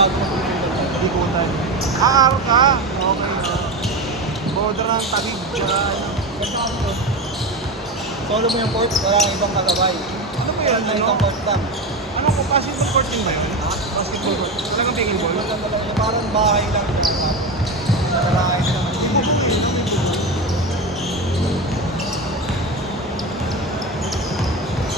bago Ikutan. Araw ka. Okay. Border ng tagig. Solo mo yung court, wala kang ibang kasabay. Ano ba yan? Isang court lang. Anong ko? Basketball court din ba yun? Basketball court. Talagang pickleball? Parang bahay lang. Bahay na naman.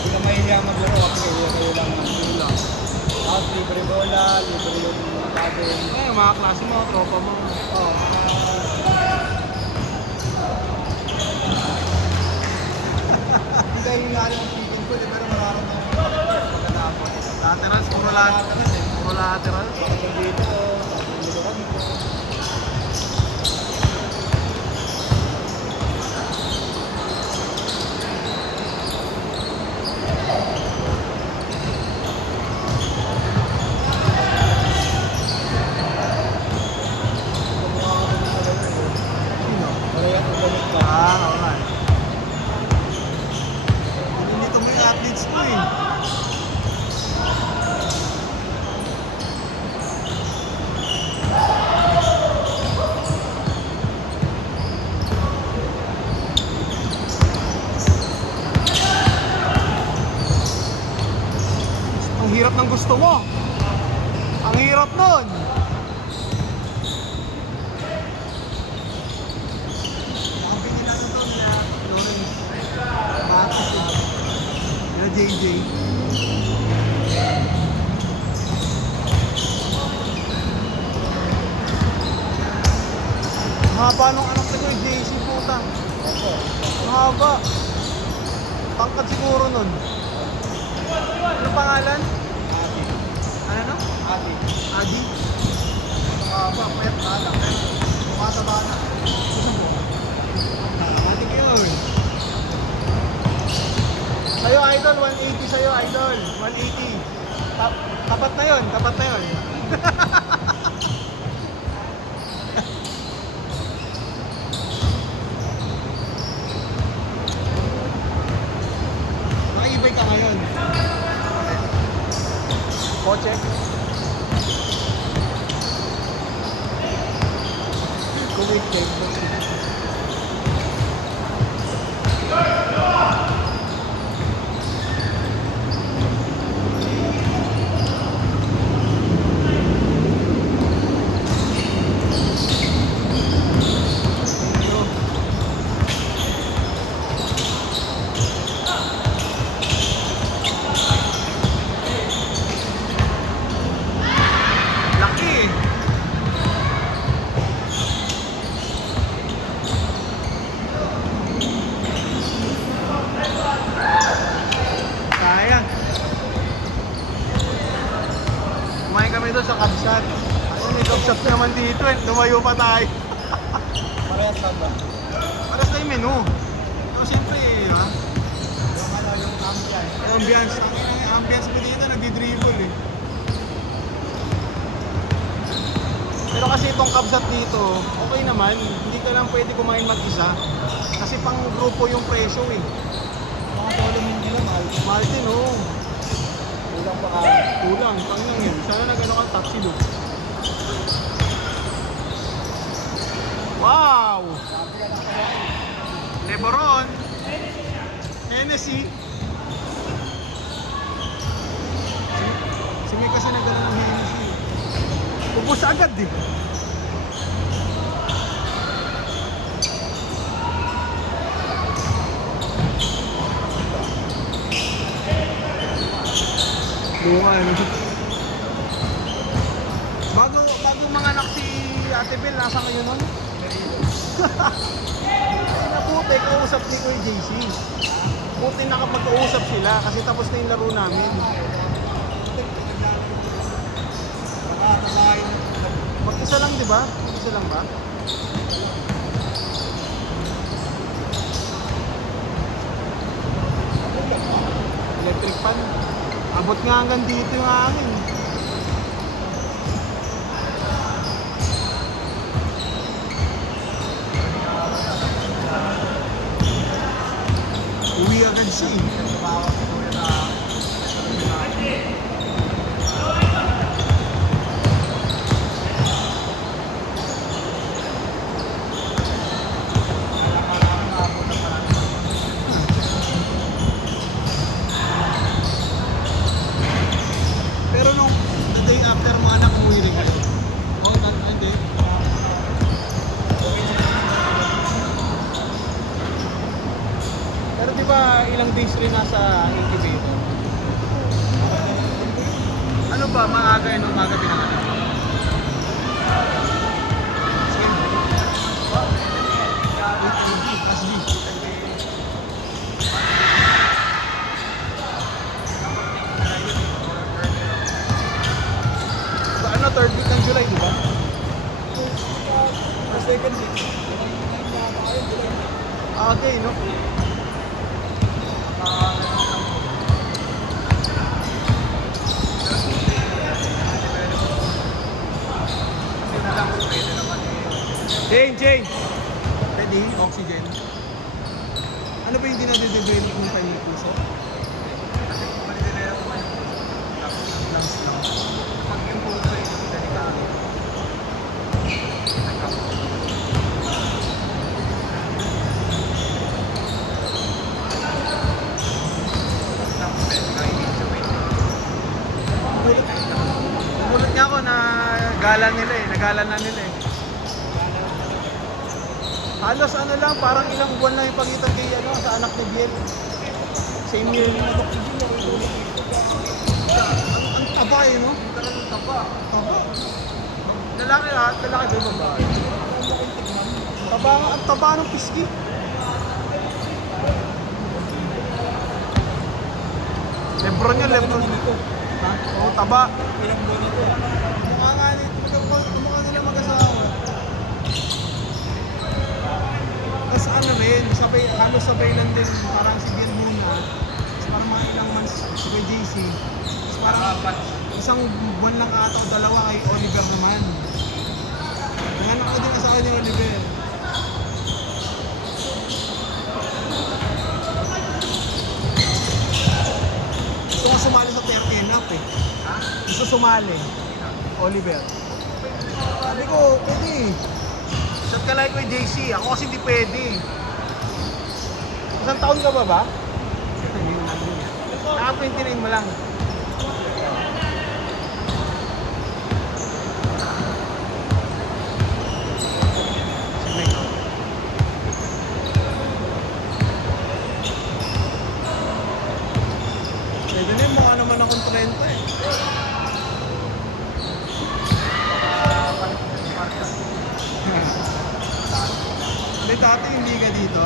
Hindi ka mahihiya maglaro kasi kayo lang lang. Tapos libre bola, libre yung mga cabin. Eh, mga klase mo, tropa mo. Oo. Hindi kayo yung lalo ng picking ko, pero mararamdaman ko pagkatapos. Laterals, puro lateral. Puro lateral. Yung dito, dito kami po. Oo nga. Dito mo yung athletes mo eh. Ang hirap ng gusto mo. Ang hirap nun. JJ. Haba nung anak ko yung JC puta. Haba. Pangkat siguro nun. Ano pangalan? Ano no? Ati. Adi? Haba, payat na lang. Tumataba na. Adi ko yun. Sa'yo idol, 180 sa'yo idol. 180. Tapat na yun, tapat na yun. Naka-e-bike ka ngayon. Kotse? Kuwait check. Kumain kami doon sa Kabsat. Ayun, may Kabsat naman dito eh. Lumayo pa tayo. Parehas lang ba? Paras na yung menu. So, siyempre, ha? Yung ano, yung ambience. Yung ambience. Ang ambience ko dito, nagdi-dribble eh. Pero kasi itong Kabsat dito, okay naman. Hindi ka lang pwede kumain mag-isa. Kasi pang grupo yung presyo eh. Mga solo hindi lang, mahal. Mahal din oh. Kulang pa ka. Kulang, pangyan yun. Sana nag-ano kang taxi do. Wow! Sabi ka lang kaya. Lebron, Hennessy. Si May kasi nagdala ng Hennessy. Ubus agad eh. Lungan. Bago manganak si Ate Bel, nasa kayo nun? Ay naputi, kausap ni Kuya JC. Puti nakapag-uusap sila kasi tapos na yung laro namin. Mag-isa lang, di ba? Mag-isa lang ba? Electric fan. Abot nga hanggang dito yung hangin. Uwi agad siya eh. after mga anak mo rin kayo. Oo, hindi. Pero di ba ilang days rin nasa incubator? Ano ba, maaga yun, umaga pinanganak? Sige. As D. Ano, third week ng July, di ba? Or second week. Okay, no? Jane! Ready? Oxygen. Ano ba yung dinade-develop ng kanyang puso? Lungs lang. Pag yung puso ay delikado. Nagulat nga ako na gala nila eh. Nagala na nila eh. Halos ano lang, parang ilang buwan lang yung pagitan kay ano, sa anak ni Biel. Same year na Dr. Biel. Ang taba eh, no? Talagang taba. Taba. Lalaki lahat, lalaki doon babae. Taba nga, ang taba ng piski. Lebron yun, Lebron. Ha? Oo, taba. Ilang buwan na to. Mukha nga mukha nila mag-asawa. Tapos ano rin, halos sabay lang din, parang si Biel muna. Tapos parang mga ilang months si kay JC. Tapos parang isang buwan lang ata o dalawa kay Oliver naman. Nanganak ko din asawa ni Oliver. Gusto ko sumali sa 30 and up eh. Ha? Gusto sumali. Oliver. Sabi ko, pwede. Shot ka like kay JC. Ako kasi hindi pwede. Isang taon ka ba ba? Naka 29 mo lang. Sige, no? Pwede na yung mukha naman akong 30 eh. Hindi, dati hindi ka dito.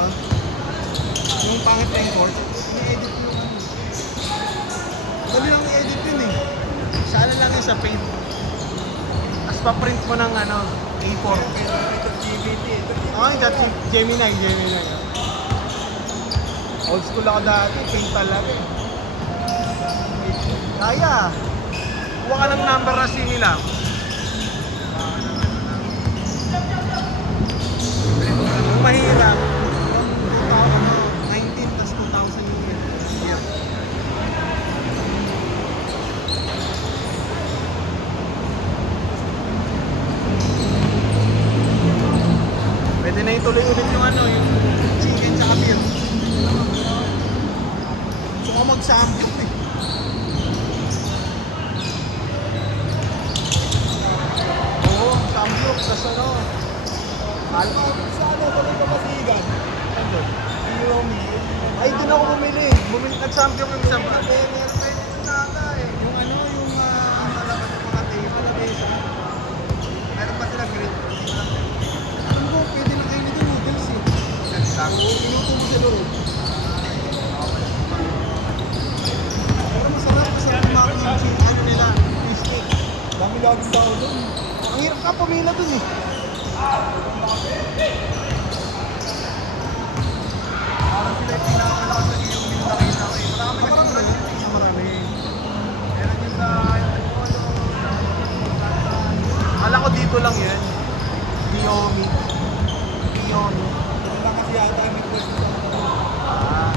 Yung pangit na yung court, i-edit mo yung ano. Dali lang i-edit yun eh. Sana lang yun sa paint. Tapos pa-print mo ng ano, A4. Ito GBT. Oh, that's Gemini. Old school ako dati, paint talaga eh. Kaya. Kuha ka ng number na sini lang. Yung mahirap, yung 19 tas 2000 yung year. Pwede na ituloy ulit yung ano, yung chicken tsaka beer. Gusto ko mag-sample eh. Oo, sample, tas ano. Sa ano, sa may kapasigan. Ano? Yomi. Ay, doon ako bumili. Nag-sample yung isang ba? Yung ano, yung talaga ng mga table na besa. Meron pa sila grilled. Ano ko, pwede na kayo nito noodles eh. Inuto mo sa loob. Pero masarap kumain ng chicken nila. Fish cake. Dami laging tao doon. Ang hirap ka pumila dun eh. Parang sila yung pinakalakas sa iyo yung nakita ko eh. Marami Nakarang kasi na yun. Marami. meron yung sa Alam ko dito lang yan. Xiaomi. wala kasi yata may pwesto sa mga Ah.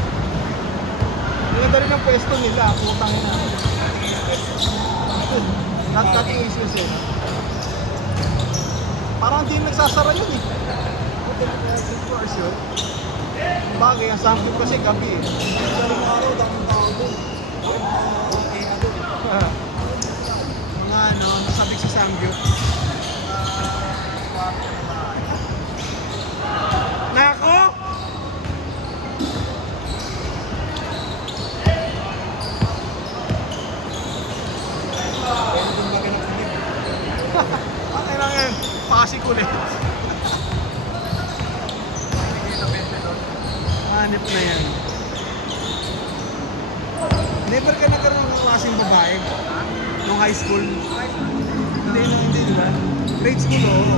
Ang ganda rin ang pwesto nila. Putang ina. Not-cutting issues eh. Parang hindi nagsasara yun eh. For sure. Bagay, ang sample kasi gabi eh. Daling araw, daming tao doon. Okay na doon. Mga ano, dito sa Samgyup? Nako! Pwede din maganap sa libre. Ang lang yan, pasik ulit. Hanip na yan. Never ka nagkaroon ng klaseng babae? Nung high school? Hindi, di ba? Grade school, oo.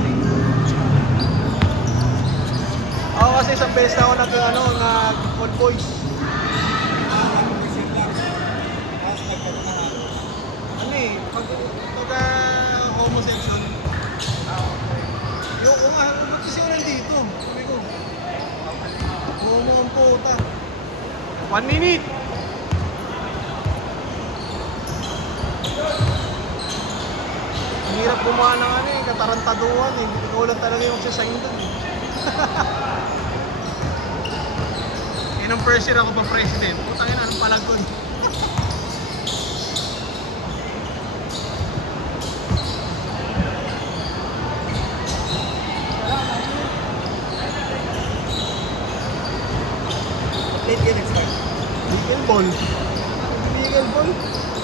Ako kasi isang beses na ako nag-all boys. Ano ko siya lang. Tapos nagkatahan. Ano eh, pagka homosexual. Yung ba't kasi ako nandito? Sabi ko, homo ang puta. 1 minute! Ang hirap gumawa ng katarantaduhan eh. Ikaw lang talaga yung magsasign doon eh. Nung first year ako pa president, putangin na, anong palag ko? Late ka next time. Beagle ball. Beagle ball.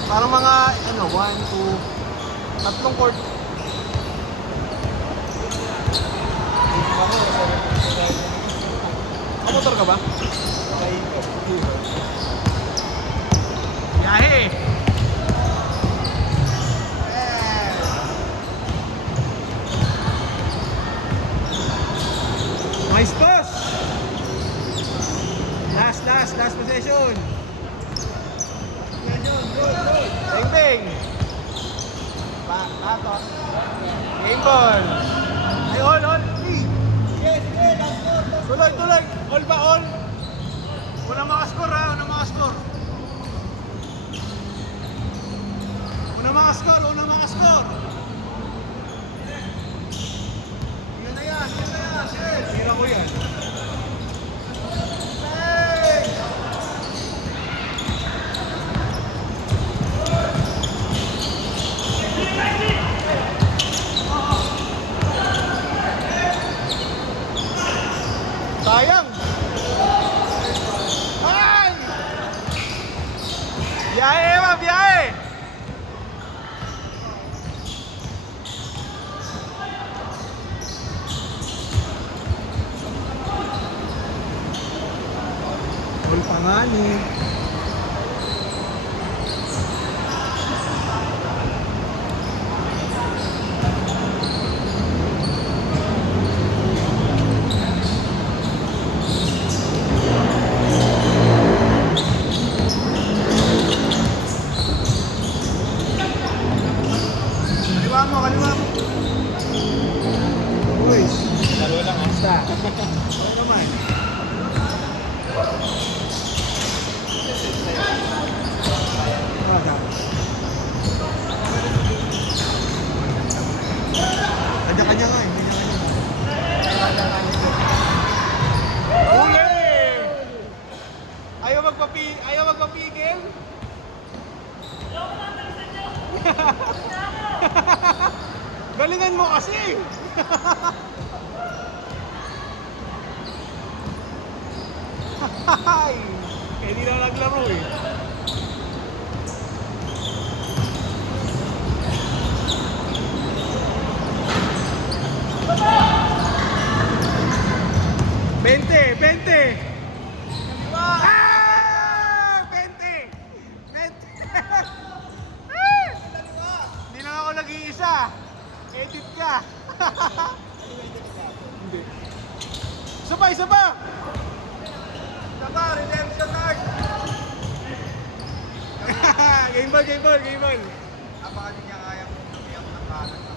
Parang mga, 1, 2, tatlong court. Ako, Kamotor ka ba? sa ikot. Biyahe! Nice pass! Last possession! Bang bang! Batot! Game ball! Ay, all! Yes, last goal. Tuloy! All ba all? Unang makascore ha, unang makascore. Unang makascore. Yan na yan. Sira ko yan. Hey! Sayang! Ay! Biyahe! All panganib. Kaliwa mo. Uy, Laro lang hasta. ano naman? Kanya-kanya nga eh. Huli! Ayaw magpapigil? Galingan mo kasi! Kaya di na naglaro eh. Bente! Ah! 20! Hindi lang ako nag-iisa. Edit ka. Hindi. Isa pa! Redemption card! Game ball!